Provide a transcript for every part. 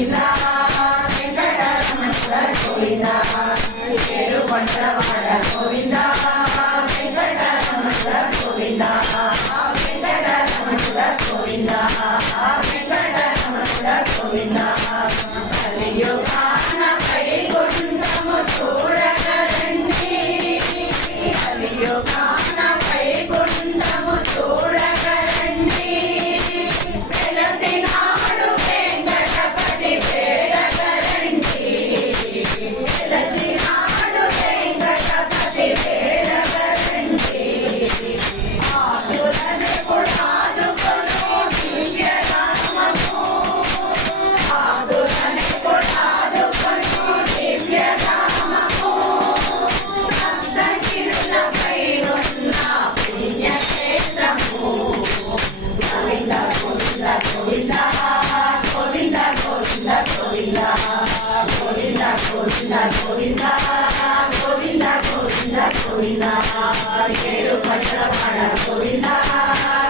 గోవింద వెంకటరమణ గోవింద ఏడు కొండవాడ గోవింద వెంకటరమణ గోవింద వెంకటరమణ గోవింద వెంకటరమణ గోవింద కలియుగాన వైకుంఠము చూడగరండి కలియుగాన వైకుంఠము చూడగరండి వెలసినాడు వెంకటపతి వేడగరండి వెలసినాడు వెంకటపతి వేడగరండి ఆదురని పుడాదుకొను దివ్యనామము ఆదురని పుడాదుకొను దివ్యనామము సప్తగిరులపై ఉన్న పుణ్యక్షేత్రము గోవింద గోవింద గోవింద గోవింద గోవింద గోవింద గోవింద గోవింద గోవింద గోవింద గోవింద గోవింద ఏడు కొండలవాడ గోవింద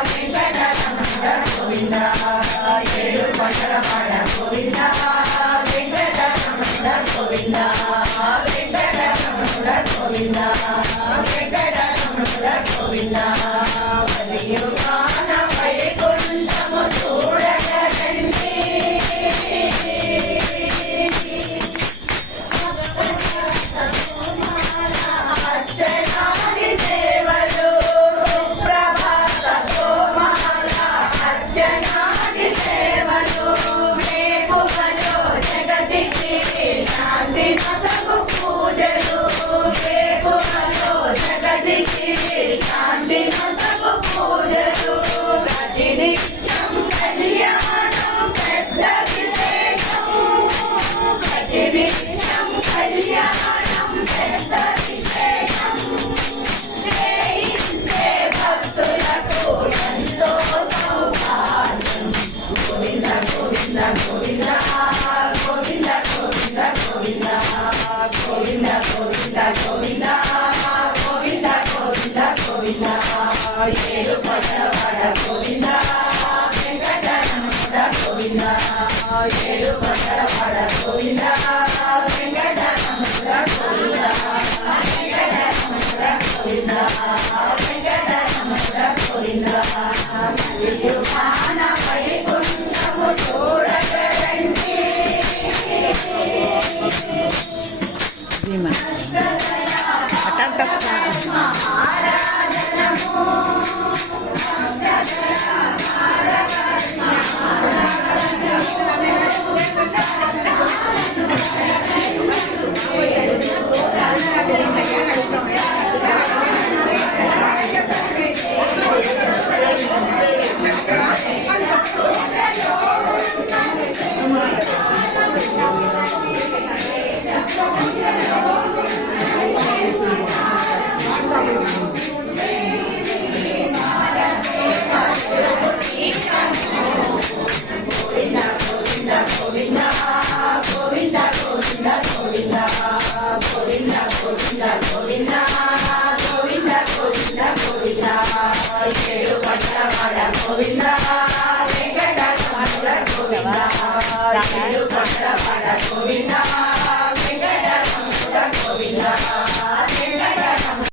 వెంకటరమణ గోవింద ఏడు కొండలవాడ గోవింద వెంకటరమణ గోవింద వెంకటరమణ గోవింద వెంకటరమణ గోవింద కలియుగాన వైకుంఠము చూడగరండి అర్చనాది సేవలు ప్రభాత గోమాల అర్చనాది సేవలు వేకువలో జగతికి శాంతి నసగు పూజలు వేకువలో జగతికి శాంతి నసగు పూజలు ప్రతినిత్యం కళ్యాణం పెద్ద విశేషం ప్రతినిత్యం కళ్యాణం పెద్ద విశేషం జయించే భక్తులకు ఎంతో సౌభాగ్యం గోవింద గోవింద గోవింద గోవింద గోవింద గోవింద గోవింద గోవింద గోవింద గోవింద గోవింద గోవింద ఏడు కొండవాడ గోవింద వెంకటరమణ గోవింద ఏడు కొండవాడ గోవింద వెంకటరమణ గోవింద వెంకటరమణ గోవింద వెంకటరమణ గోవింద కలియుగాన వైకుంఠము చూడగరండి గోవింద గోవింద గోవింద గోవింద గోవింద గోవింద గోవింద గోవింద గోవింద గోవింద ఏడు కొండలవాడ గోవింద